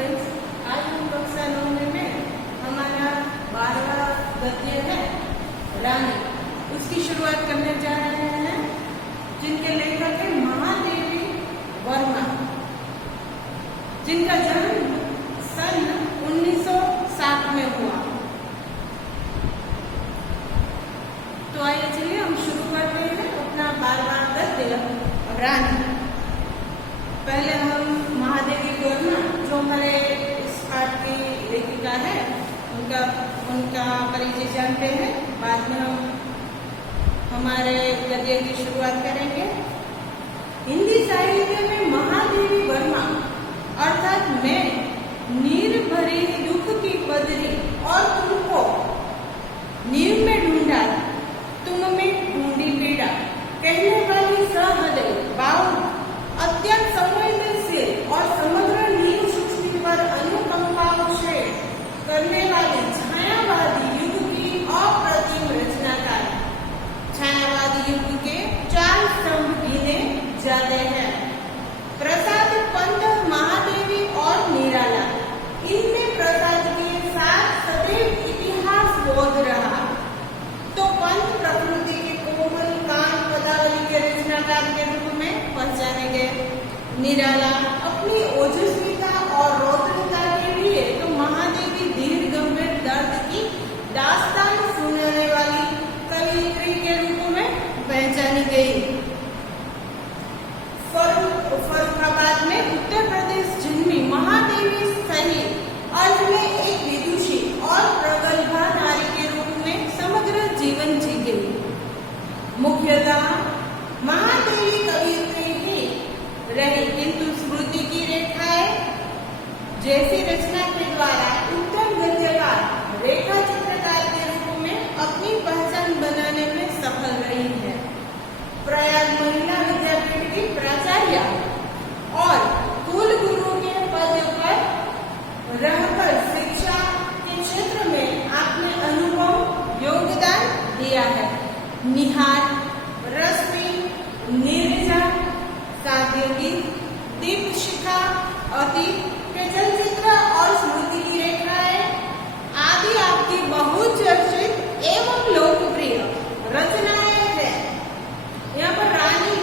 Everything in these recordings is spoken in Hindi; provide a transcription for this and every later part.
स्टूडेंट्स, आज हम कक्षा 9 में हमारा 12वां गद्य है रानी, उसकी शुरुआत करने जा रहे हैं, जिनके लेखक है महादेवी वर्मा, जिनका जन्म सन 1960 में हुआ। तो आइए चलिए हम शुरू करते हैं अपना 12वां गद्य रानी। पहले हम महादेवी वर्मा, जो हमारे इस पाठ की लेखिका है, उनका परिचय जानते हैं। बाद में हम हमारे गद्य की शुरुआत करेंगे। हिंदी साहित्य में महादेवी वर्मा अर्थात मैं नीर भरी दुख की बदरी और तुमको नीर में ढूंढा, तुम में ढूंढी पीड़ा, कहने वाली सहृदय बाहुल अत्यंत संवेदनशील और समग्र नीव सृष्टि पर अनुकंपाओं से करने वाली छायावादी युग की अप्रतिम रचनाकार। छायावादी युग के 4 स्तंभ गिने जाते हैं: प्रसाद, पंत, महादेवी और निराला। इनमें प्रसाद के साथ सदैव इतिहास बोध रहा, तो पंत प्रकृति के कोमल कांत पदावली के रचनाकार के रूप में पहचाने गए। निराला अपनी ओजस्विता और रौद्रता के लिए तो महादेवी दीर्घ गंभीर दर्द की दास्तान सुनाने वाली कवयित्री के रूप में पहचानी गई। फर्रुखाबाद में उत्तर प्रदेश जन्मी महादेवी सही अर्थ में एक विदुषी और प्रगल्भा नारी के रूप में समग्र जीवन जी गई। मुख्यतः महादेवी कवयित्री ही रही, किंतु स्मृति की रेखाएं जैसी रचना के द्वारा उत्तम गद्यकार, रेखा चित्रकार के रूप में अपनी पहचान बनाने में सफल रही है। प्रयाग महिला विद्यापीठ की प्राचार्य और कुल गुरु के पद पर रहकर शिक्षा के क्षेत्र में आपने अनुभव योगदान दिया है। निहार, रश्मि, नीरजा, काव्यगीत, दीपशिखा, अतीत के चलचित्र और स्मृति की रेखाएं आदि आपकी बहुचर्चित एवं लोकप्रिय रचनाएं हैं। यहाँ पर रानी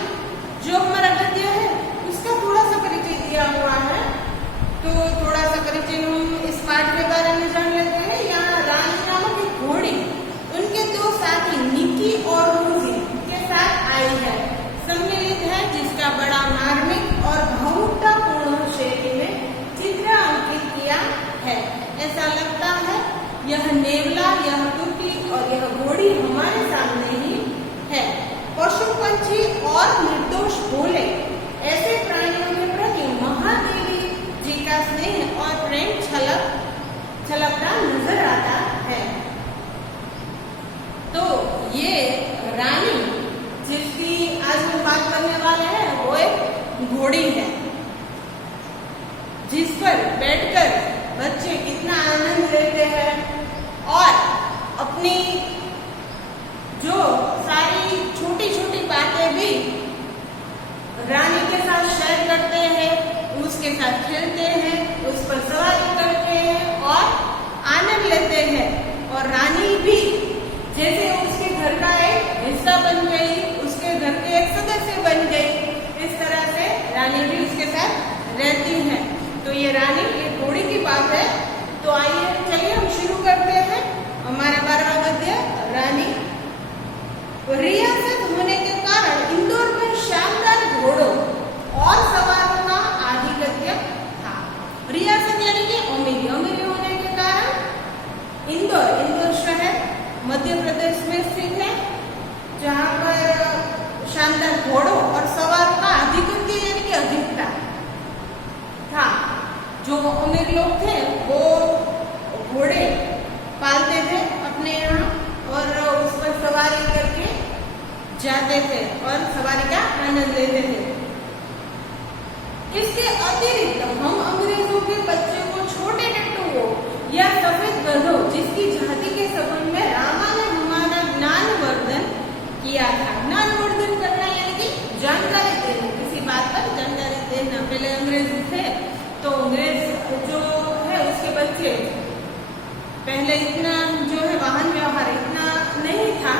जो हमारा गद्य है उसका थोड़ा सा परिचय दिया हुआ है, तो थोड़ा सा परिचय हम इस पाठ के बारे में जान लेते हैं। यहाँ रानी नामक एक घोड़ी उनके 2 साथी निकी और रूसी के साथ आई है, सम्मिलित है, जिसका बड़ा मार्मिक और भावुकतापूर्ण शैली में चित्र अंकित किया है। ऐसा लगता है यह नेवला, यह टुकी और यह घोड़ी हमारे सामने ही है। पशु, पंछी और निर्दोष भोले ऐसे प्राणियों के प्रति महादेवी जी का स्नेह और प्रेम छलकता नजर आता है। तो ये रानी जिसकी आज हम बात करने वाले हैं वो एक घोड़ी है, जिस पर बैठकर बच्चे कितना आनंद लेते हैं और अपनी जो सारी छोटी छोटी बातें भी रानी के साथ शेयर करते हैं, उसके साथ खेलते हैं, उस पर सवारी करते हैं और आनंद लेते हैं। और रानी भी जैसे उसके घर का एक हिस्सा बन गई, उसके घर के एक सदस्य बन गई, इस तरह से रानी भी उसके साथ रहती है। तो ये रानी, ये घोड़ी की बात है। तो आइए चलिए हम शुरू करते हैं हमारा 12वां गद्य रानी। रियासत होने के कारण इंदौर में शानदार घोड़ों और सवारों का आधिपत्य था। रियासत यानी कि अमीरी होने के कारण इंदौर शहर मध्य प्रदेश में स्थित है, जहाँ पर शानदार घोड़ों और सवारों का आधिपत्य यानी कि अधिकता था। जो अमीर लोग थे वो घोड़े पालते थे अपने यहाँ और उस पर सवारी करके जाते थे और सवारी का आनंद लेते थे। इसके अतिरिक्त हम अंग्रेजों के बच्चे को छोटे टट्टुओं या सफेद गधों जिसकी जाति के संबंध में रामा ने हमारा ज्ञानवर्धन किया था। ज्ञानवर्धन करना यानी कि जानकारी देना, किसी बात पर जानकारी देना। पहले अंग्रेज थे तो अंग्रेज जो थे, पहले इतना जो है वाहन व्यवहार इतना नहीं था।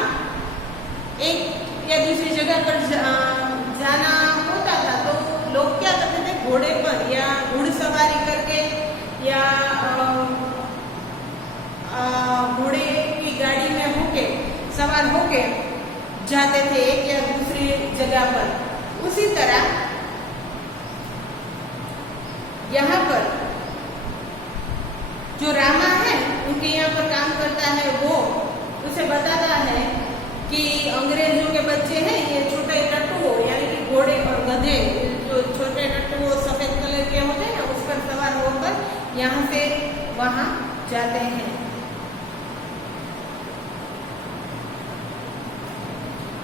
एक या दूसरी जगह पर जाना होता था तो लोग क्या करते थे, घोड़े पर या घुड़सवारी करके या घोड़े की गाड़ी में होके सवार होके जाते थे एक या दूसरी जगह पर। उसी तरह यहाँ पर जो रामा है उनके यहाँ पर काम करता है, वो उसे बताता है कि अंग्रेजों के बच्चे हैं ये छोटे टट्टू यानी कि घोड़े और गधे, जो छोटे टट्टू सफेद कलर के होते हैं ना, उस पर सवार होकर यहाँ से वहां जाते हैं।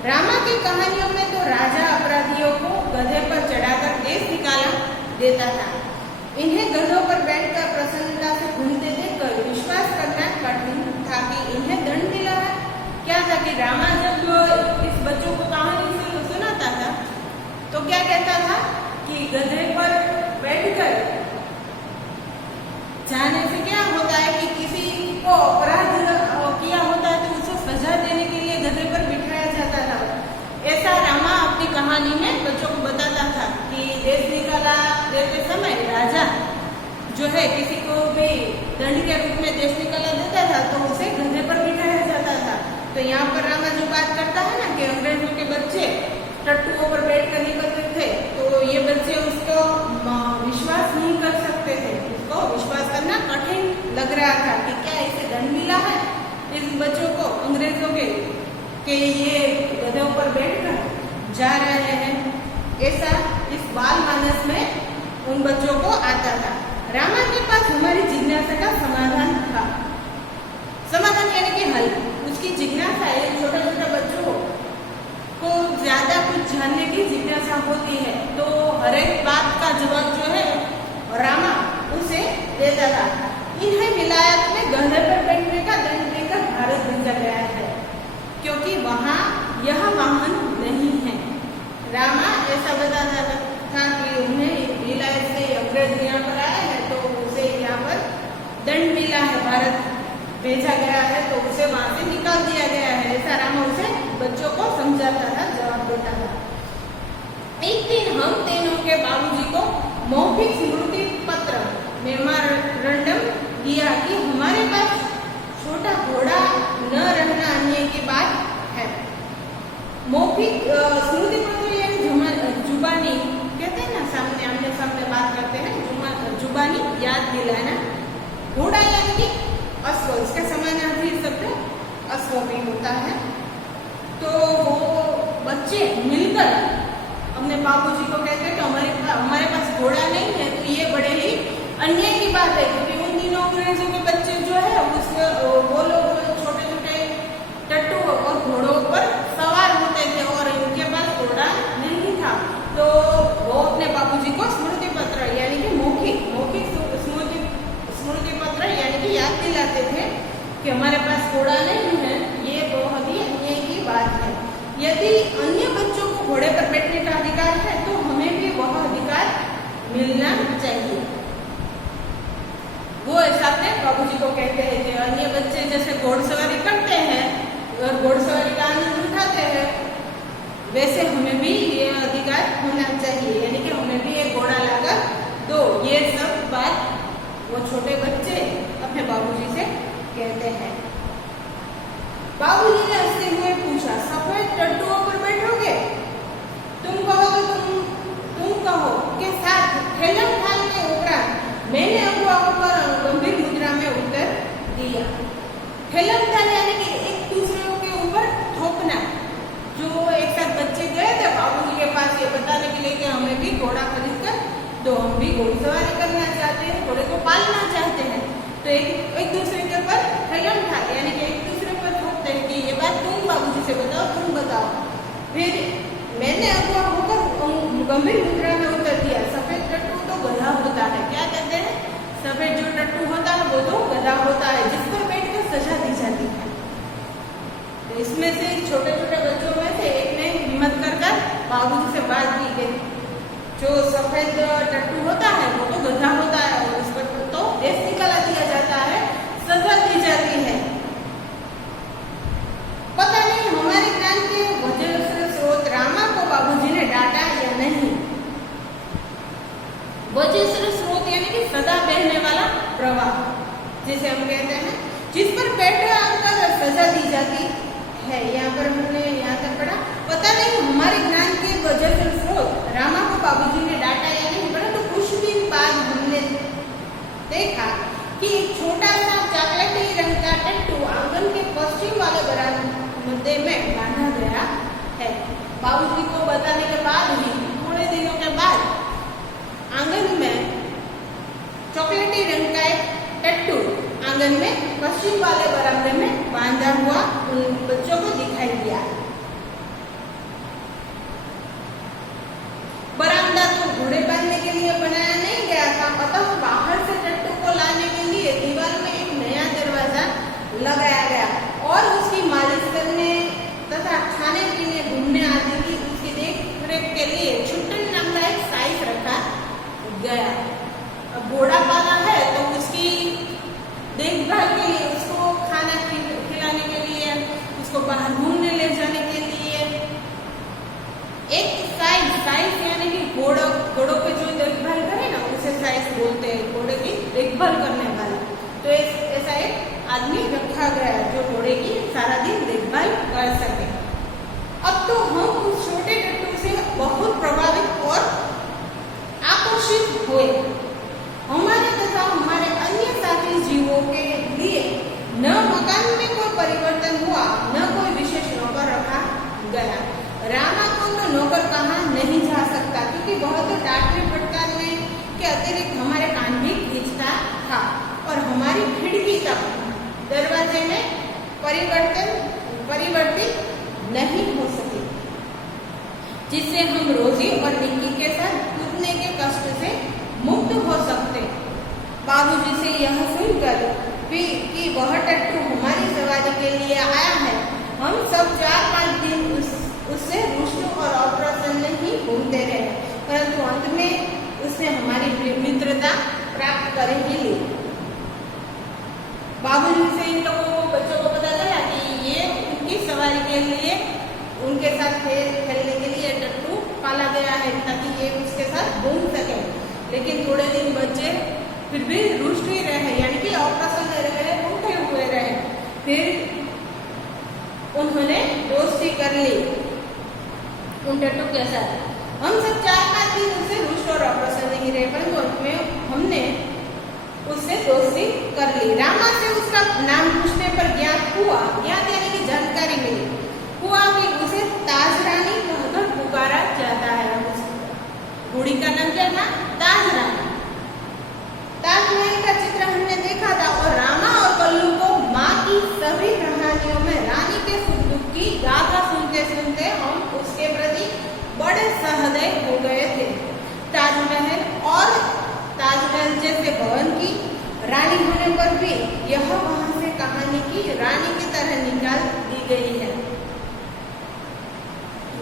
रामा की कहानियों में तो राजा अपराधियों को गधे पर चढ़ाकर देश निकाला देता था। इन्हें गधों पर बैठकर प्रसन्नता से घूमते देखकर विश्वास करना कठिन था कि इन्हें दंड मिला है। क्या था कि रामा जब इस बच्चों को कहानी से सुनाता था तो क्या कहता था कि गधे पर बैठकर जाने से क्या होता है कि किसी को अपराध किया होता है तो उसे सजा देने के लिए गधे पर बिठाया जाता था। ऐसा रामा अपनी कहानी में बच्चों को बताता था कि देश निकाला देते समय राजा जो है किसी को भी दंड के रूप में देश निकाला देता था तो उसे गधे पर बिठाया जाता था। तो यहाँ पर रामा जो बात करता है ना कि अंग्रेजों के बच्चे टट्टुओं पर बैठ कर निकलते थे तो ये बच्चे उसको विश्वास नहीं कर सकते थे, उसको विश्वास करना कठिन लग रहा था कि क्या इसे दंड मिला है इस बच्चों को अंग्रेजों के कि ये गधों पर बैठकर जा रहे हैं। ऐसा इस बाल मानस में उन बच्चों को आता था। रामा के पास हमारी जिज्ञासा का समाधान था, समाधान यानी कि हल। उसकी जिज्ञासा है, छोटे छोटे बच्चों को ज्यादा कुछ जानने की जिज्ञासा होती है तो हर एक बात का जवाब जो है रामा उसे देता था। इन्हें विलायत में गधे पर बैठने का दंड देकर भारत भेजा गया है क्योंकि वहाँ यह वाहन नहीं है। रामा ऐसा बताता था कि उन्हें विलायत से अंग्रेज यहाँ पर आया है तो उसे यहाँ पर दंड मिला है, भारत भेजा गया है तो उसे वहां से निकाल दिया गया है। ऐसा रामा उसे बच्चों को समझाता था, जवाब देता था। एक दिन हम तीनों के बाबूजी को मौखिक स्मृति पत्र मेमोरेंडम दिया कि हमारे पास छोटा घोड़ा न रहना अन्याय की बात है। मौखिक स्मृति पत्र यानी जुबानी कहते हैं ना, सामने आमने सामने बात करते हैं, जुबानी याद दिलाना। घोड़ा यानी कि अश्व, इसका समानार्थी शब्द अश्व भी होता है। तो वो बच्चे मिलकर अपने बाबूजी को कहते हैं कि हमारे पास घोड़ा नहीं है तो ये बड़े ही अन्याय की बात है क्योंकि उन दिनों अंग्रेजों के बच्चे जो है वो लोग छोटे छोटे टट्टू और घोड़ों पर सवार होते थे और इनके पास घोड़ा नहीं था। तो वो अपने बाबूजी को स्मृति पत्र यानी कि मौखिक स्मृति पत्र यानी कि याद दिलाते थे कि हमारे पास घोड़ा नहीं है, ये बहुत ही अन्याय की बात है। यदि अन्य बच्चों को घोड़े पर बैठने का अधिकार है तो हमें भी वह अधिकार मिलना चाहिए। वो ऐसा अपने बाबूजी को कहते हैं कि अन्य बच्चे जैसे घोड़सवारी करते हैं और घोड़सवारी का आनंद उठाते हैं वैसे हमें भी ये अधिकार होना चाहिए, यानी कि हमें भी एक घोड़ा लाकर दो। ये सब बात वो छोटे बच्चे अपने बाबूजी से कहते हैं। बाबूजी ने हंसते हुए पूछा, सफेद टट्टुओं पर बैठोगे? तुम कहो तो तुम कहो के साथ ठेलम ठाल के उपरांत मैंने अगुआओं पर गंभीर मुद्रा में उत्तर दिया। ठेलम ठाल यानी कि एक दूसरे के ऊपर थोपना। जो एक साथ बच्चे गए थे बाबूजी के पास ये बताने के लिए कि हमें भी घोड़ा खरीद कर तो हम भी घोड़सवारी करना चाहते हैं, घोड़े को पालना चाहते हैं। तो एक दूसरे के ऊपर ठेलम ठाल यानी कि एक दूसरे पर थोपते हैं कि ये बात तुम बाबूजी से बताओ, तुम बताओ। फिर मैंने अगुआ होकर गंभीर मुद्रा में उत्तर दिया, सफेद टट्टू तो गधा होता है। क्या कहते हैं? सफेद जो टट्टू होता है वो तो गधा होता है जिस पर बैठकर सजा दी जाती है। तो इसमें से छोटे छोटे बच्चों में से एक ने हिम्मत कर बाबूजी से बात की गई, जो सफेद टट्टू होता है वो तो गधा होता है और उस पर तो देश निकाला दिया जाता वज्र स्रोत यानी कि सदा बहने वाला प्रवाह जिसे हम कहते हैं, जिस पर बैठकर सजा दी जाती है। यहाँ पर हमने यहाँ तक पढ़ा। पता नहीं हमारे ज्ञान के वज्र स्रोत रामा को बाबूजी ने डांटा या नहीं, परंतु कुछ दिन बाद हमने देखा कि एक छोटा सा चॉकलेटी रंग का टट्टू आंगन के पश्चिम वाले बरामदे में बांधा गया है। बाबूजी को बताने के बाद ही थोड़े दिनों के बाद आंगन में चॉकलेटी रंग का एक टट्टू आंगन में पश्चिम वाले बरामदे में बांधा हुआ उन बच्चों को दिखाई दिया। बरामदा तो घोड़े बांधने के लिए बनाया नहीं गया था, अतः बाहर से टट्टू को लाने के लिए दीवार में एक नया दरवाजा लगाया गया और उसकी मालिश करने तथा खाने पीने घूमने आदि की उसकी देख रेख के लिए छुट्टन नाम का एक साइज रखा गया। अब घोड़ा पाला है तो उसकी देखभाल के लिए, उसको खाना खिलाने के लिए, उसको बाहर घूमने ले जाने के लिए एक साइज यानी कि घोड़ों पे जो देखभाल करे ना उसे साइज बोलते हैं, घोड़े की देखभाल करने वाला। तो ऐसा एक आदमी रखा गया जो घोड़े की सारा दिन देखभाल कर सके। अब तो हम उस छोटे टट्टू से बहुत प्रभावित और आकर्षित हुए। हमारे तथा हमारे अन्य साथी जीवों के लिए न मकान में कोई परिवर्तन हुआ, न कोई विशेष नौकर रखा गया। रामा को तो नौकर कहा नहीं जा सकता, क्योंकि वह तो डांटने फटकारने के अतिरिक्त हमारे कान भी खींचता था और हमारी खिड़की तक दरवाजे में परिवर्तित नहीं हो सकी, जिससे हम रोजी और निक्की के साथ कूदने के कष्ट से मुक्त हो सकते। बाबूजी से यह सुनकर कि वह टट्टू हमारी सवारी के लिए आया है, हम सब 4-5 दिन उससे रुष्ट और अप्रसन्न ही घूमते रहे, परंतु अंत में उसने हमारी मित्रता प्राप्त कर ही ली। बाबूजी से इन लोगों को, बच्चों को पता चला कि ये उनकी सवारी के लिए, उनके साथ खेलने के लिए टट्टू पाला गया है ताकि ये उसके साथ घूम सके। लेकिन थोड़े दिन बच्चे फिर भी रुष्ट ही रहे, यानी कि अप्रसन्न रहे, रूठे हुए रहे। फिर उन्होंने दोस्ती कर ली उन टट्टू के साथ। हम सब 4-5 दिन उससे रुष्ट और अप्रसन्न ही रहे, परंतु अंत में हमने उससे दोस्ती कर ली। रामा से उसका नाम पूछने पर ज्ञात यानी कि जानकारी मिली हुआ कि उसे ताजरानी कहकर पुकारा जाता है। बूढ़ी का नाम क्या था? ताजरानी। ताजमहल का चित्र हमने देखा था और रामा और कल्लू को माँ की सभी कहानियों में रानी के सुख दुख की गाथा सुनते सुनते हम उसके प्रति बड़े सहृदय हो गए थे। ताजमहल जैसे भवन की रानी होने पर भी यह वहां से कहानी की रानी की तरह निकाल दी गई है।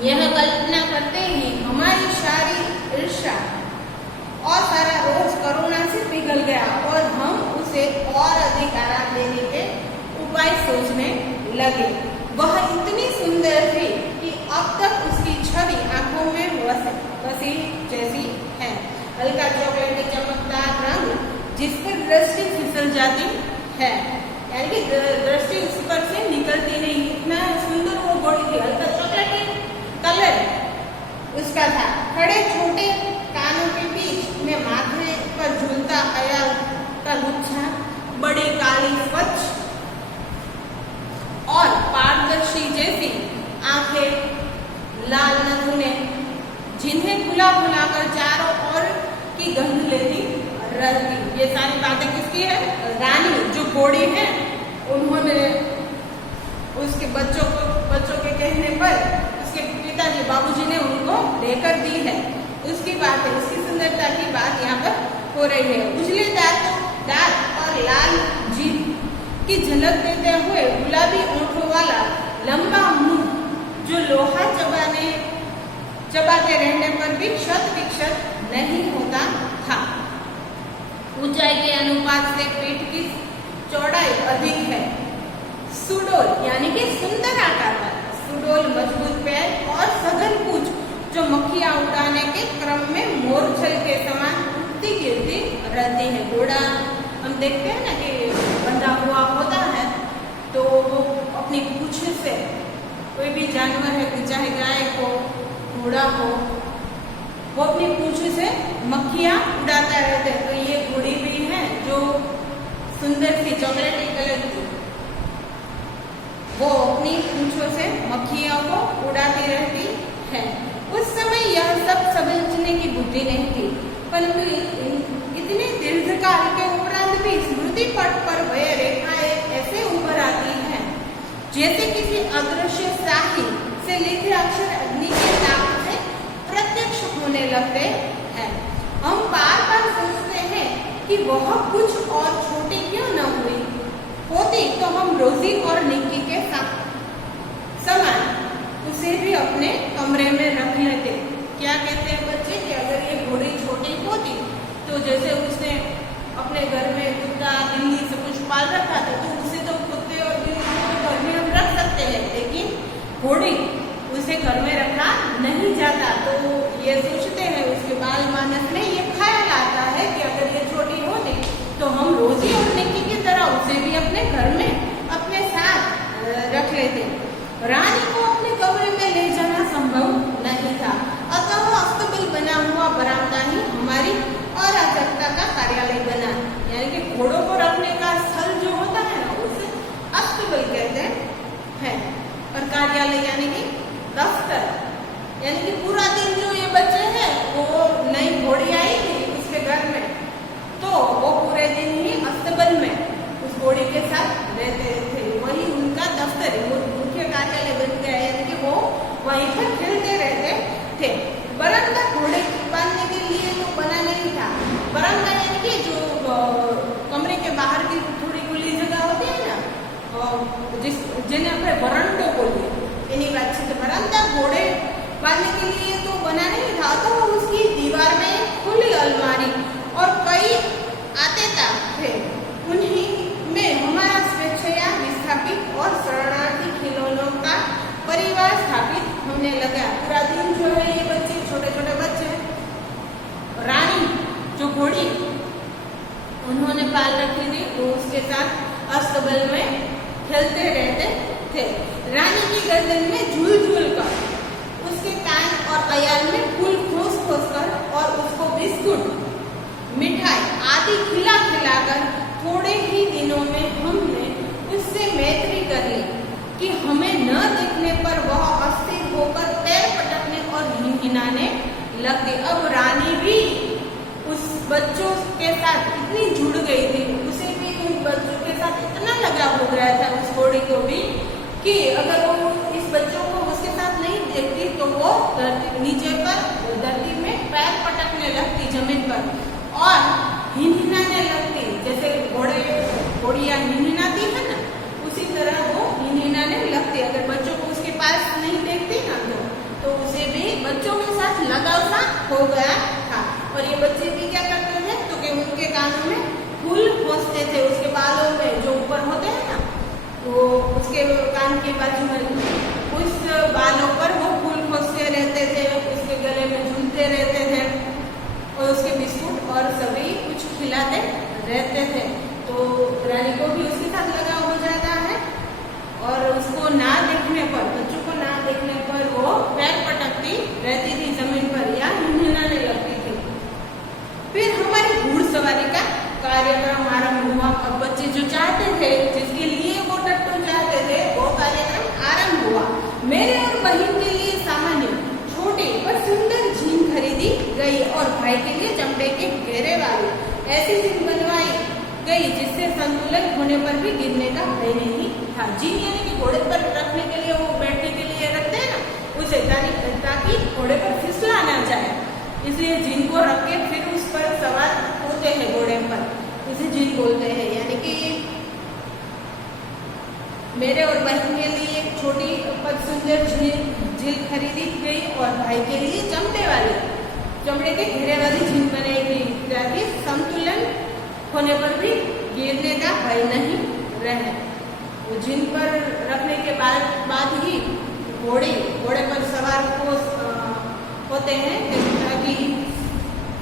यह कल्पना करते ही हमारी सारी ईर्ष्या और सारा रोष करुणा से पिघल गया और हम उसे और अधिक आराम देने के उपाय सोचने लगे। वह इतनी सुंदर थी कि अब तक उसकी छवि आंखों में बसी जैसी है। हल्का चॉकलेटी चमकदार रंग जिस पर दृष्टि फिसल जाती है, यानी कि दृष्टि उस पर से निकलती नहीं, इतना सुंदर वो घोड़ी थी। हल्का चॉकलेटी कलर उसका था। खड़े छोटे कानों के बीच में माथे पर झूलता अयाल का गुच्छा, बड़ी काली स्वच्छ और पारदर्शी जैसी आंखें, लाल नथुने जिन्हें खुला कर चारों ओर की गंध लेती रहती। ये सारी बातें किसकी है? रानी जो घोड़ी है, उन्होंने उसके बच्चों के कहने पर उसके पिताजी बाबूजी ने उनको लेकर दी है। उसकी बात है, उसकी सुंदरता की बात यहाँ पर हो रही है। उजले दांत और लाल जीभ की झलक देते हुए गुलाबी ओंठों वाला लंबा मुंह जो लोहा चबाते रहने पर भी क्षत विक्षत नहीं होता था। ऊंचाई के अनुपात से पेट की चौड़ाई अधिक है। सुडोल यानी कि सुंदर आकार का सुडोल, मजबूत पैर और सघन पूंछ जो मक्खियां उड़ाने के क्रम में मोरछल के समान उठती गिरती रहती है। घोड़ा हम देखते हैं ना कि बंधा हुआ होता है तो वो अपनी पूंछ से कोई भी जानवर है, चाहे गाय हो घोड़ा हो, वो अपनी पूंछ से मक्खियाँ उड़ाता रहता है। तो ये घोड़ी भी है जो सुंदर सी चॉकलेटी कलर की, वो अपनी पूंछों से मक्खियों को उड़ाती रहती है। उस समय यह सब समझने की बुद्धि नहीं थी, परंतु इतने दीर्घकाल के उपरांत भी स्मृति पट पर वह रेखाएं ऐसे उभर आती हैं जैसे किसी अदृश्य शाही से लिखे अक्षर अग्नि के ताप से प्रत्यक्ष होने लगते हैं। हम बार बार सोचते हैं कि वह कुछ और छोटी क्यों न हुई होती तो हम रोजी और निक्की के समान उसे भी अपने कमरे में रख लेते। क्या कहते हैं बच्चे कि अगर ये घोड़ी छोटी होती तो जैसे उसने अपने घर में कुत्ता बिल्ली सब कुछ पाल रखा था तो उसे तो कुत्ते और बिल्ली को घर में हम रख सकते हैं, लेकिन घोड़ी उसे घर में रखा नहीं जाता। तो ये सोचते हैं, उसके बाल मानस में ये ख्याल आता है कि अगर ये छोटी होती तो हम रोजी और निक्की की तरह उसे भी अपने घर में अपने साथ रख लेते। रानी को अपने कमरे में ले जाना संभव नहीं था, अतः अस्तबल बना हुआ बरामदा ही हमारी अराजकता का कार्यालय बना। यानी कि घोड़ों को रखने का स्थल जो होता है ना उसे अस्तबल कहते हैं, और कार्यालय यानी कि दफ्तर। यानी कि पूरा दिन जो ये बच्चे हैं वो नई घोड़ी आई थी उसके घर में, तो वो पूरे दिन ही अस्तबल में उस घोड़ी के साथ रहते थे। वही उनका दफ्तर है, वो मुख्य कार्यालय बन गया, यानी कि वो वहीं पर खेलते रहते थे। बरामदा घोड़े बांधने के लिए तो बना नहीं था। बरामदा यानी कि जो कमरे के बाहर की थोड़ी खुली जगह होती है ना, जिन्हें अपने वरंडो बोलते एनी बात से, बरामदा घोड़े बांधने के लिए तो बना नहीं था। तो उसकी दीवार में खुली अलमारी और कई आतेता थे, उन्हीं में हमारा स्वेच्छया विस्थापित और शरणार्थी खिलौनों का परिवार स्थापित होने लगा। पूरा दिन जो है ये बच्चे, छोटे छोटे बच्चे, रानी जो घोड़ी उन्होंने पाल रखी थी वो उसके साथ अस्तबल में खेलते रहते थे। रानी की गर्दन में झूल झूल कर, उसके कान और अयाल में फूल खोस खोस कर और उसको बिस्कुट मिठाई आदि खिला खिलाकर थोड़े ही दिनों में हमने उससे मैत्री कर ली कि हमें न देखने पर वह अस्थिर होकर पैर पटकने और हिनहिनाने लग गई। अब रानी भी उस बच्चों के साथ इतनी जुड़ गई थी, उसे भी उन बच्चों के साथ इतना लगाव हो गया था उस घोड़ी को भी, कि अगर वो इस बच्चों को उसके साथ नहीं देखती तो वो नीचे पर धरती में पैर पटकने लगती जमीन पर और हिनहिनाने लगती। जैसे घोड़ियाँ हिनहिनाती है ना, उसी तरह वो हिनहिनाने लगती। अगर बच्चों को उसके पास नहीं देखती ना तो उसे भी बच्चों के साथ लगाव सा हो गया था। और ये बच्चे भी क्या करते थे तो कि उनके कानों में फूल खोसते थे, उसके बालों में जो ऊपर होते हैं ना, तो उसके कान के बाजू में उस बालों पर वो फूल खोसते रहते थे, उसके गले में झूलते रहते थे और उसके बिस्कुट और सभी कुछ खिलाते रहते थे। तो रानी को भी उसके साथ लगाव हो जाता है और उसको ना देखने पर, बच्चों को ना देखने पर वो पैर पटकती रहती थी जमीन पर या हिनहिनाने लगती थी। फिर हमारी घुड़सवारी का कार्यक्रम आरंभ हुआ। अब बच्चे जो चाहते थे, जिसके लिए वो टट्टू चाहते थे, वो कार्यक्रम आरंभ हुआ। मेरे और बहन के लिए सामान्य छोटी पर सुंदर झील खरीदी गई और भाई के लिए चमड़े के घेरे वाली ऐसी झील बनवाई गई जिससे संतुलन होने पर भी गिरने का भय नहीं था। झील यानी कि घोड़े पर रखने के लिए, वो बैठने के लिए रखते हैं ना, उसे ताकि घोड़े पर फिसला ना जाए, इसलिए झील को रख के फिर उस पर सवार होते हैं घोड़े पर, इसे झील बोलते हैं। यानी कि मेरे और बहन के लिए एक छोटी पर सुंदर झील खरीदी गई और भाई के लिए चमड़े के घेरे वाली झील बनाई गई ताकि संतुलन होने पर भी गिरने का भय नहीं रहे। वो झील पर रखने के बाद ही घोड़े पर सवार होते हैं ताकि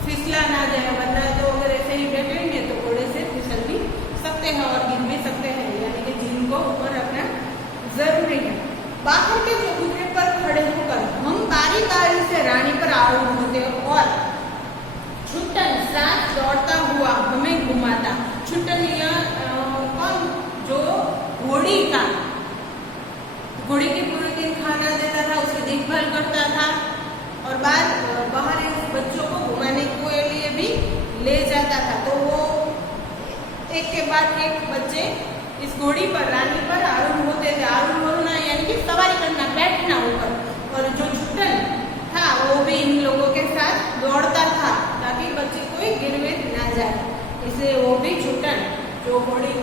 फिसला ना जाए, वरना तो अगर ऐसे ही बैठेंगे तो घोड़े से फिसल भी सकते हैं और गिर भी सकते हैं, यानी कि जिनको ऊपर रखना जरूरी है। बाहर के चबूतरे पर खड़े होकर हम बारी बारी से रानी पर आरूढ़ होते और छुट्टन साथ दौड़ता हुआ हमें घुमाता। छुट्टन कौन, जो घोड़ी का, घोड़ी के पूरे दिन खाना देता था, उसकी देखभाल करता था और बाहर इस बच्चों को घुमाने के लिए भी ले जाता था। तो वो एक के बाद एक बच्चे इस घोड़ी पर, रानी पर आरूढ़ होते थे। आरूढ़ होना यानी कि सवारी करना, बैठना ऊपर। और जो छुट्टन था वो भी इन लोगों के साथ दौड़ता था ताकि बच्चे कोई गिर विर ना जाए। इसलिए वो भी छुट्टन जो घोड़ी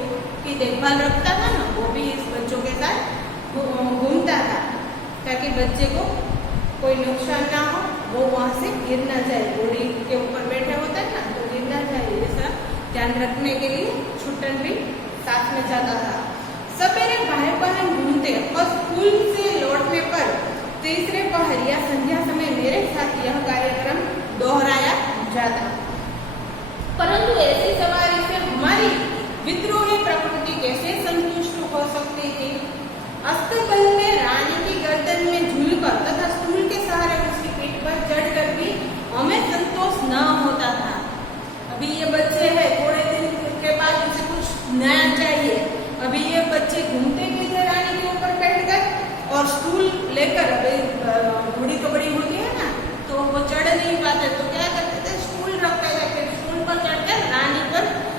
की देखभाल रखता था ना, वो भी इस बच्चों के साथ घूमता था ताकि बच्चे को कोई नुकसान ना हो, वो वहां से गिर ना जाए। घोड़ी के ऊपर बैठे होता है ना, तो गिर ना जाए, ऐसा ध्यान रखने के लिए छुट्टन भी साथ में जाता था। सवेरे भाई बहन घूमते और स्कूल से लौटने पर तीसरे पहर या संध्या समय मेरे साथ यह कार्यक्रम दोहराया जाता। परंतु ऐसी सवारी से हमारी विद्रोही प्रकृति कैसे संतुष्ट हो सकती थी? अस्तबल में रानी की गर्दन में झूलकर तथा स्टूल के सहारे उसकी पीठ पर चढ़कर भी हमें संतोष न होता था। अभी ये बच्चे हैं, थोड़े दिन के बाद उसे कुछ नया चाहिए। अभी ये बच्चे घूमते भी थे रानी के ऊपर बैठकर और स्टूल लेकर, अभी घोड़ी तो बड़ी होती है ना, तो वो चढ़ नहीं पाते, तो क्या करते थे, स्टूल रखते थे, फिर स्टूल पर चढ़कर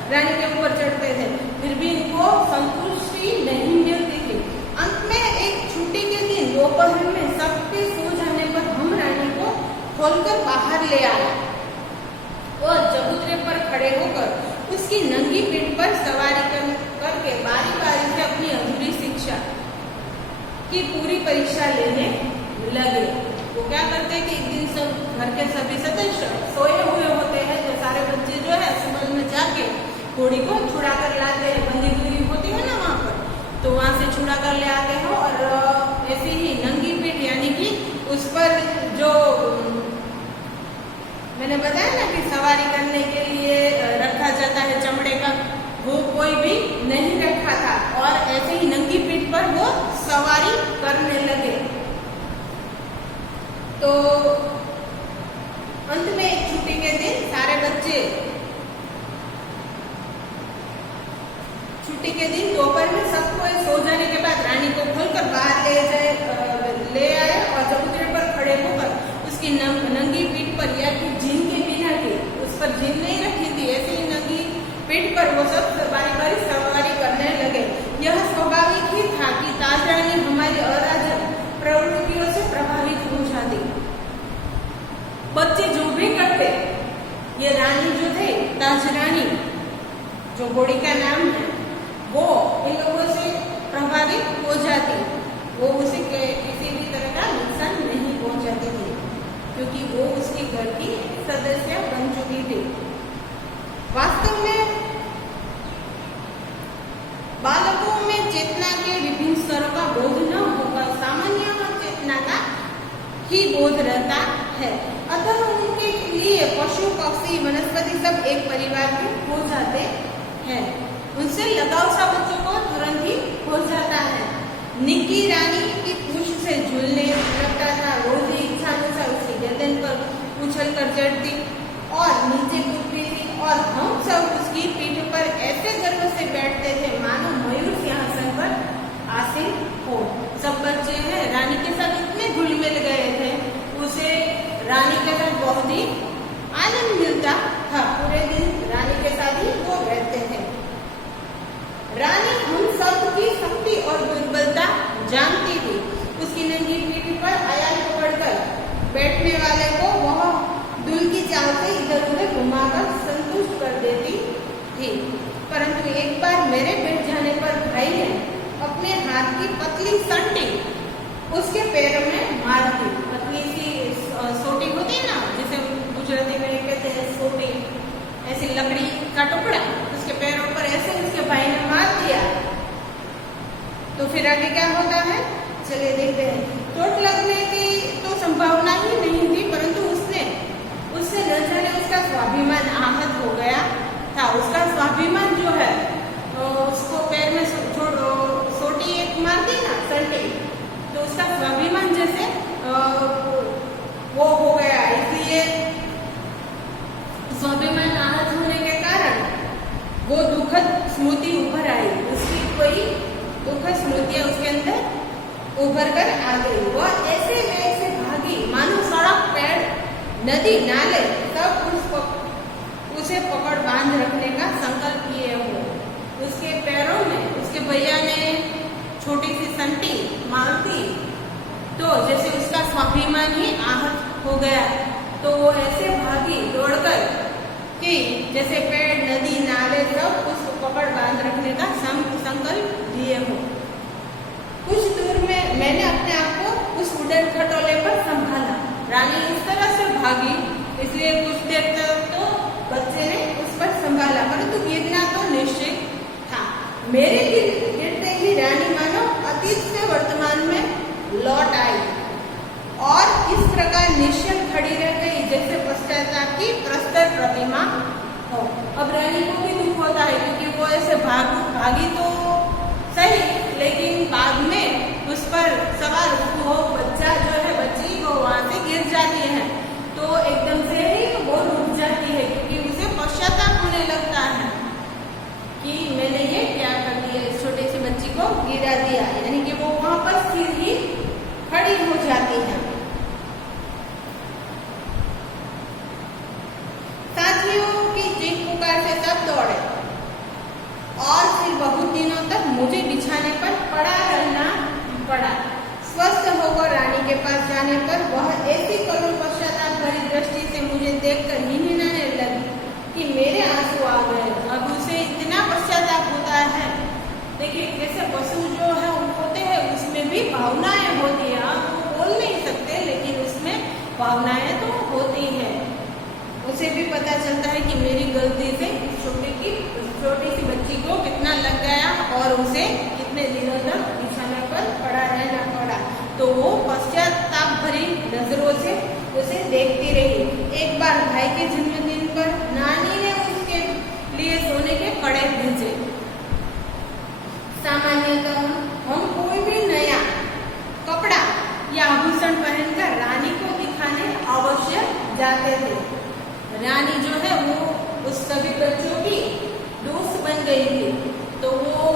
रानी के ऊपर चढ़ते थे। फिर भी इनको संतुष्टि नहीं मिलती थी। अंत में एक छुट्टी के दिन दोपहर में सबके सो जाने पर हम रानी को खोलकर बाहर ले आए और चबूतरे पर खड़े होकर उसकी नंगी पीठ पर सवारी करके बारी बारी से अपनी अधूरी शिक्षा की पूरी परीक्षा लेने लगे। वो क्या करते कि एक दिन सब घर के सभी सदस्य सोए हुए होते हैं, तो सारे बच्चे जो है सुबह में जाके घोड़ी को छुड़ा कर लाते हैं, बंदी हुई होती है ना वहाँ पर, तो वहां से छुड़ा कर ले आते हो और ऐसी ही नंगी पीठ, यानी कि उस पर जो मैंने बताया ना कि सवारी करने के लिए रखा जाता है चमड़े का, वो कोई भी नहीं रखा था और ऐसे ही नंगी पीठ पर वो सवारी करने लगे। तो अंत में एक छुट्टी के दिन सारे बच्चे छुट्टी के दिन दोपहर में सबको सो जाने के बाद रानी को खोलकर बाहर ले आए और चबूतरे पर खड़े होकर उसकी नंगी पीठ पर, या कि जीन के बिना की, उस पर जीन नहीं रखी थी, ऐसे ही नंगी पीठ पर वो सब बारी बारी सवारी करने लगे। यह स्वाभाविक ही था कि ताज रानी हमारी अराजक प्रवृत्तियों से प्रभावित हो जाती। बच्चे जो भी करते, ये रानी जो थे, ताज रानी जो घोड़ी का नाम है, वो इन लोगों से प्रभावित हो जाती। वो उसे किसी भी तरह का नुकसान नहीं पहुंचाती थी क्योंकि वो उसके घर की सदस्य बन चुकी थी। वास्तव में बालकों में चेतना के विभिन्न स्तरों का बोध न होकर सामान्य चेतना का ही बोध रहता है। अतः उनके लिए पशु पक्षी वनस्पति सब एक परिवार के हो जाते हैं। उनसे लगाव सा बच्चों को तुरंत ही हो जाता है। निक्की रानी की पूंछ से झूलने लगता था, रोज ही इच्छा अनुसार उसकी गर्दन पर उछल कर चढ़ती और नीचे कूदती थी और हम सब उसकी पीठ पर ऐसे गर्व से बैठते थे मानो मयूर सिंहासन पर आसीन हो। सब बच्चे हैं रानी के साथ इतने घुल मिल गए थे, उसे रानी के साथ बहुत ही आनंद मिलता था। पूरे दिन रानी के साथ ही वो रहते थे। रानी हम सब की शक्ति और दुर्बलता जानती थी। उसकी नंगी पीठ पर आयाल पकड़कर बैठने वाले को वह दुल की चाल से इधर उधर घुमाकर संतुष्ट कर देती थी। परंतु एक बार मेरे बैठ जाने पर भाई ने अपने हाथ की पतली संटी उसके पैरों में मार दी। पतली सी सोटी होती है ना, जिसे गुजराती में कहते हैं सोटी, ऐसी लकड़ी का टुकड़ा उसके पैरों पर ऐसे उसके भाई ने मार दिया। तो फिर आगे क्या होता है, चलिए देखते हैं। चोट लगने की तो संभावना ही नहीं थी, परंतु उससे न जाने उसका उभर कर आ गई। वह ऐसे वेग से भागी मानो सड़क, पेड़, नदी, नाले सब उसे पकड़ बांध रखने का संकल्प किए हो। उसके पैरों में उसके भैया ने छोटी सी संटी मारती तो जैसे उसका स्वाभिमान ही आहत हो गया। तो वो ऐसे भागी दौड़कर कि जैसे पेड़, नदी, नाले सब उसको पकड़ बांध रखने का संकल्प लिए हो। कुछ दूर में मैंने अपने आप को उस उड़न खटोले पर संभाला। रानी इस तरह से भागी, इसलिए कुछ देर तक तो बच्चे ने उस पर संभाला, परंतु गिरना तो निश्चित था। मेरे गिरते ही रानी मानो अतीत से वर्तमान में लौट आई और इस प्रकार निश्चल खड़ी रह गई जैसे पश्चाताप की प्रस्तर प्रतिमा हो। अब रानी को भी दुख होता है क्योंकि वो ऐसे भागी तो सही, लेकिन बाद में उस पर सवार वो बच्चा जो है, बच्ची वो वहां से गिर जाती है तो एकदम से ही वो रुक जाती है क्योंकि उसे पश्चाताप होने लगता है कि मैंने ये क्या कर दिया, इस छोटे से बच्ची को गिरा दिया, यानी कि वो वहां पर स्थिर ही खड़ी हो जाती है। साथियों की चीख पुकार से सब दौड़े और फिर बहुत दिनों तक मुझे बिछाने पर पड़ा रहना पड़ा। स्वस्थ होकर रानी के पास जाने पर वह ऐसी करुण पश्चाताप भरी दृष्टि से मुझे देखकर हिनहिनाने लगी कि मेरे आंसू आ गए। अब उसे इतना पश्चाताप होता है। देखिए जैसे पशु जो है होते हैं उसमें भी भावनाएं होती है, आप बोल नहीं सकते लेकिन उसमें भावनाएं तो होती है। उसे भी पता चलता है कि मेरी गलती से छोटी सी बच्ची को कितना लग गया और उसे कितने दिनों तक बिछाने पर पड़ा रहना पड़ा। तो वो पश्चाताप भरी नजरों से उसे देखती रही। एक बार भाई के जन्मदिन पर नानी ने उसके लिए सोने के कड़े भेजे। सामान्यतः हम कोई भी नया कपड़ा या आभूषण पहनकर रानी को दिखाने अवश्य जाते थे। रानी जो है वो उस सभी बच्चों की दोस्त बन गई थी, तो वो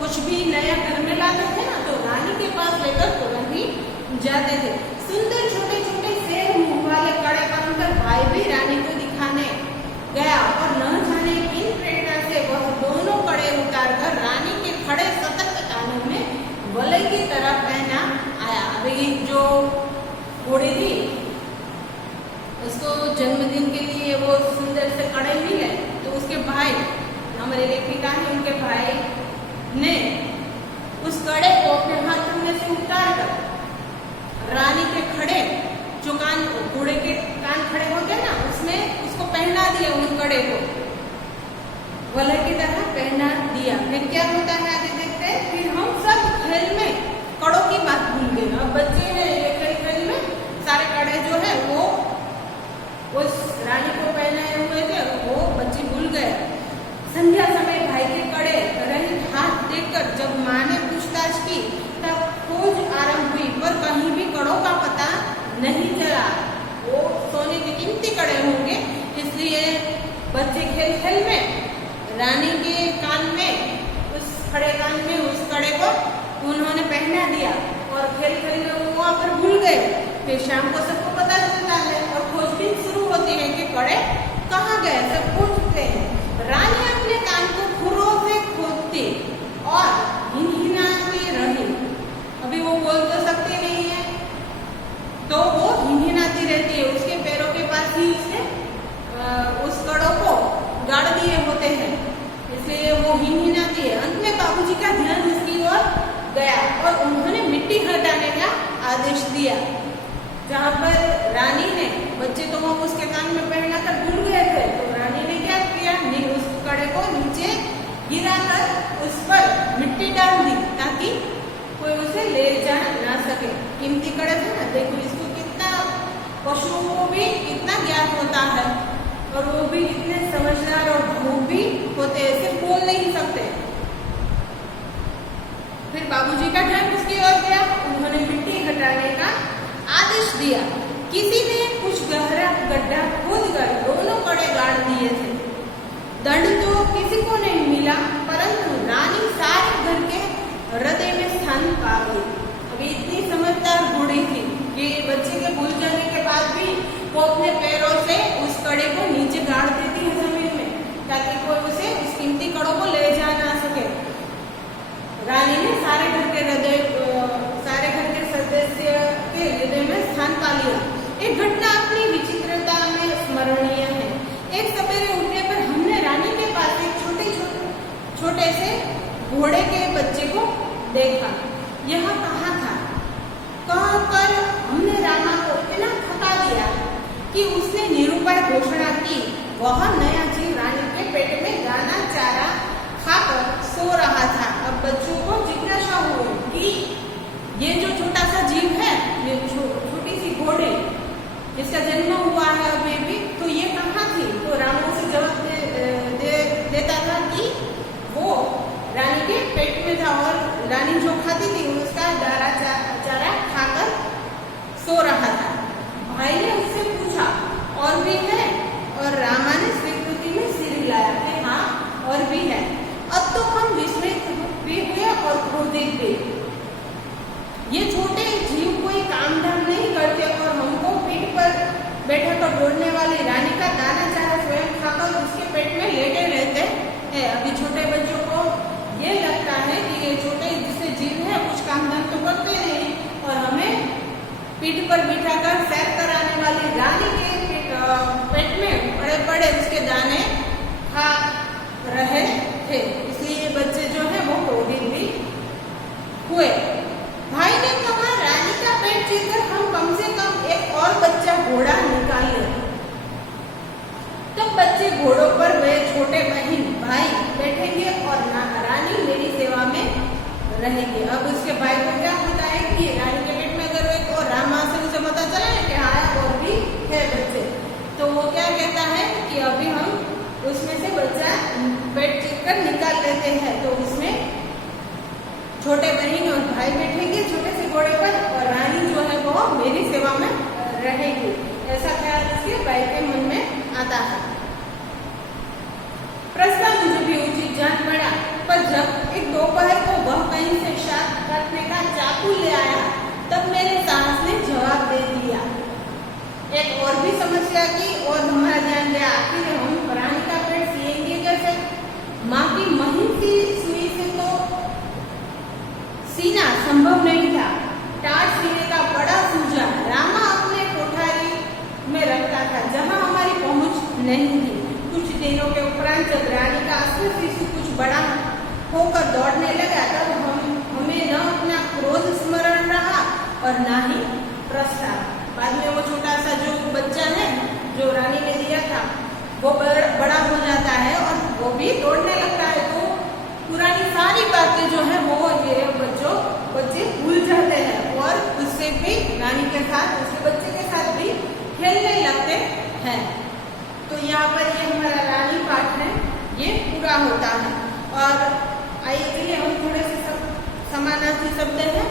कुछ भी नया घर में लाते थे ना तो रानी के पास लेकर तुरंत ही जाते थे। सुंदर छोटे छोटे शेर मुंह वाले कड़े पहनकर भाई भी रानी को दिखाने गया और न जाने किन प्रेरणा से वह दोनों कड़े उतारकर रानी के खड़े सतर्क कानों में वलय की तरह पहना आया। अभी जो घोड़ी थी उसको जन्मदिन के लिए वो सुंदर से कड़े मिले तो उसके भाई, हमारे लेखिका है, उनके भाई ने उस कड़े को अपने हाथ में से उतार कर रानी के खड़े जो कान, घोड़े के कान खड़े होते ना उसमें उसको पहना दिया। उन कड़े को वलय की तरह पहना दिया। फिर क्या होता है आगे देखते हैं। फिर हम सब खेल में कड़ों की बात भूल गए। अब बच्चे हैं खेल में सारे कड़े जो है वो उस रानी को पहनाए हुए थे, वो बच्चे भूल गए। संध्या समय भाई के कड़े रहित हाथ देखकर जब माँ ने पूछताछ की तब खोज आरंभ हुई, पर कहीं भी कड़ों का पता नहीं चला। वो सोने के कीमती कड़े होंगे, इसलिए बच्चे खेल खेल में रानी के कान में, उस खड़े कान में उस कड़े को उन्होंने पहना दिया और खेल खेल में वो वहाँ पर भूल गए। फिर शाम को सबको पता चलता है और खोजबीन शुरू होती है कि कड़े कहाँ गए, सब खोजते हैं। रानी अपने कान को खुरों से खोदती और हिनहिनाती रही। अभी वो बोल तो सकती नहीं है तो वो हिनहिनाती रहती है। उसके पैरों के पास ही उसने उस कड़ों को गाड़ दिए होते हैं, इसलिए वो हिनहिनाती है। अंत में बाबूजी का ध्यान उसकी ओर गया और उन्होंने मिट्टी हटाने का आदेश दिया। जहाँ पर रानी ने, बच्चे तो वो उसके कान में पहना कर भूल गए थे, तो रानी ने क्या किया, उस कड़े को नीचे गिराकर उस पर मिट्टी डाल दी ताकि कोई उसे ले जा ना सके। कीमती कड़े थे ना, देखो इसको कितना, पशुओं को भी कितना ज्ञान होता है और वो भी कितने समझदार और भूख भी होते हैं, सिर्फ बोल नहीं सकते। फिर बाबूजी का ध्यान उसकी ओर गया, उन्होंने मिट्टी हटाने का आदेश दिया। किसी ने कुछ गहरा गड्ढा खोदकर दोनों कड़े गाड़ दिए थे। दंड तो किसी को नहीं मिला, परंतु रानी सारे घर के हृदय में स्थान पा गई। अभी इतनी कि बच्चे के भूल जाने के बाद भी वो अपने पैरों से उस कड़े को नीचे गाड़ देती है जमीन में, ताकि कोई उसे उस कीमती कड़ों को ले जा ना सके। रानी ने सारे घर के सदस्य के हृदय में स्थान पा लिया। एक घटना अपनी विचित्रता में स्मरणीय है। एक सवेरे उठने पर हमने रानी के पास एक छोटे से घोड़े के बच्चे को देखा। यह कहाँ था? कहकर हमने रामा को इतना थका दिया कि उसने निरुपाय घोषणा की। वह नया जीव रानी के पेट में दाना चारा खाकर सो रहा था। अब बच्चों को जिज्ञासा हुई कि ये जो छोटा सा जीव है, ये छोटी सी घोड़ी जिसका जन्म हुआ है अभी भी, तो ये कहाँ थी? तो रामू से जवाब देता था कि वो रानी के पेट में था और रानी जो खाती थी उसका दाना चारा खाकर सो रहा था। भाई ने उससे पूछा और भी है? और रामा ने स्वीकृति में सिर हिलाया कि हाँ और भी है। अब तो हम विस्मित भी हुए और क्रोधित भी। ये छोटे जीव कोई काम धाम नहीं करते और हमको पीठ पर बैठा कर दौड़ने वाली रानी का दाना चारा स्वयं खाकर उसके पेट में लेटे रहते हैं। अभी छोटे बच्चों को ये लगता है कि ये छोटे जिससे जीव है कुछ काम धाम तो करते नहीं, और हमें पीठ पर बिठा कर सैर कराने वाली रानी के पेट में बड़े बड़े उसके दाने खा रहे थे। इसलिए बच्चे जो है वो क्रोधित भी हुए। भाई ने कहा, रानी का पेट चीरकर हम कम से कम एक और बच्चा घोड़ा निकाल ले। तब बच्चे घोड़ों पर वे छोटे बहन भाई बैठेंगे और रानी मेरी सेवा में रहेगी। अब उसके भाई को क्या होता है कि रानी के पेट में अगर एक और रामा से उसे पता चला है कि हाँ और भी है बच्चे, तो वो क्या कहता है कि अभी हम उसमें से बच्चा पेट चीरकर निकाल लेते हैं। तो उसमें छोटे बहन और भाई बैठेंगे छोटे से घोड़े पर और रानी जो है वो मेरी सेवा में रहेगी। ऐसा ख्याल उसके भाई के मन में आता है। प्रस्ताव मुझे भी उचित जान पड़ा, पर जब एक दोपहर को वह कहीं से शाक काटने का चाकू ले आया तब मेरे साहस ने जवाब दे दिया। एक और भी समस्या की और हमारा ध्यान गया, आखिर हम रानी का पेट सिएंगे कैसे? माँ की महीन सी सुई से तो सीना संभव नहीं था। टाट सीने का बड़ा सूजा रामा अपने कोठारी में रखता था, जहाँ हमारी पहुँच नहीं थी। कुछ दिनों के उपरांत जब रानी का असली शिशु कुछ बड़ा होकर दौड़ने लगा तब हमें न अपना क्रोध स्मरण रहा और न ही प्रस्ताव। बाद में वो छोटा सा जो बच्चा है जो रानी ने दिया था वो बड़ा हो जाता है और वो भी दौड़ने लगता है। तो पुरानी सारी बातें जो है वो ये बच्चे भूल जाते हैं और उससे भी रानी के साथ उसके बच्चे के साथ भी खेलने लगते हैं। तो यहाँ पर ये हमारा रानी पाठ है ये पूरा होता है। और आइए चलिए हम थोड़े से समानार्थी शब्द है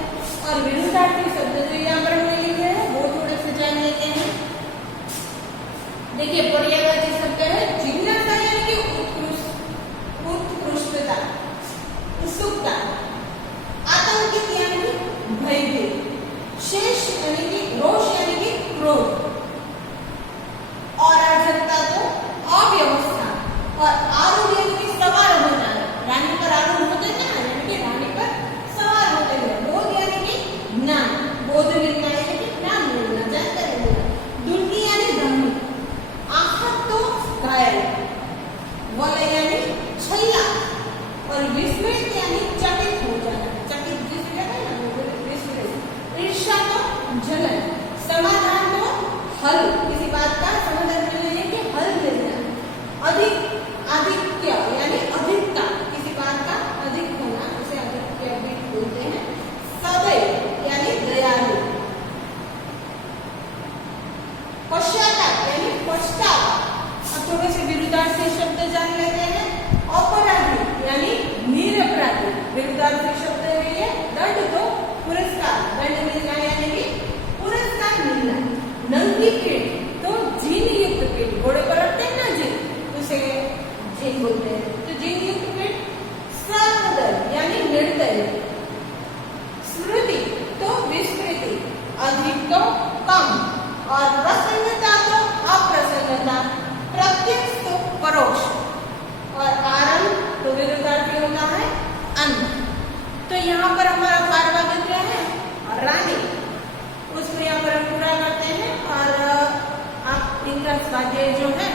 और विरुद्धार्थी शब्द जो यहाँ पर हमने लिखे हैं वो थोड़े से जान लेते हैं। देखिए पर्यायवाची शब्द है जिज्ञासा यानी कि उत्कृष्टता, उत्सुकता, आतंकित यानी कि भयभीत, शेष यानी कि रोष यानी कि क्रोध, अराजकता तो अव्यवस्था, और आरूढ़ यानी कि सवार होना। रानी पर आरूढ़ होते थे ना, यानी कि रानी पर सवार होते हैं। बोध यानी कि ज्ञान, बोध मिलना यानी कि ज्ञान मिलना, जानकारी मिलना। दुर्गी यानी धमनी, आहत तो घायल, वलय यानी छल्ला, और विस्मृत यानी चकित हो जाना। चकित जिसमें है ना विस्मृत। ईर्ष्या तो जलन, समाधान तो हल, किसी बात का समाधान मिलने के हल मिलना। आधिक्य यानी अधिकता, किसी बात का अधिक होना, उसे आधिक्य भी बोलते हैं। सदय यानी दयालु, पश्चाताप यानी पछतावा। अब थोड़े से विरुद्धार्थी शब्द जान लेते हैं। अपराधी यानी प्रत्यक्ष तो परोक्ष, और आरंभ तो विरुद्धार्थी होता है अंत। तो यहाँ पर हमारा पारवागत क्या है? रानी। उसको यहाँ पर हम पूरा करते हैं और आप इनका स्वाध्याय जो है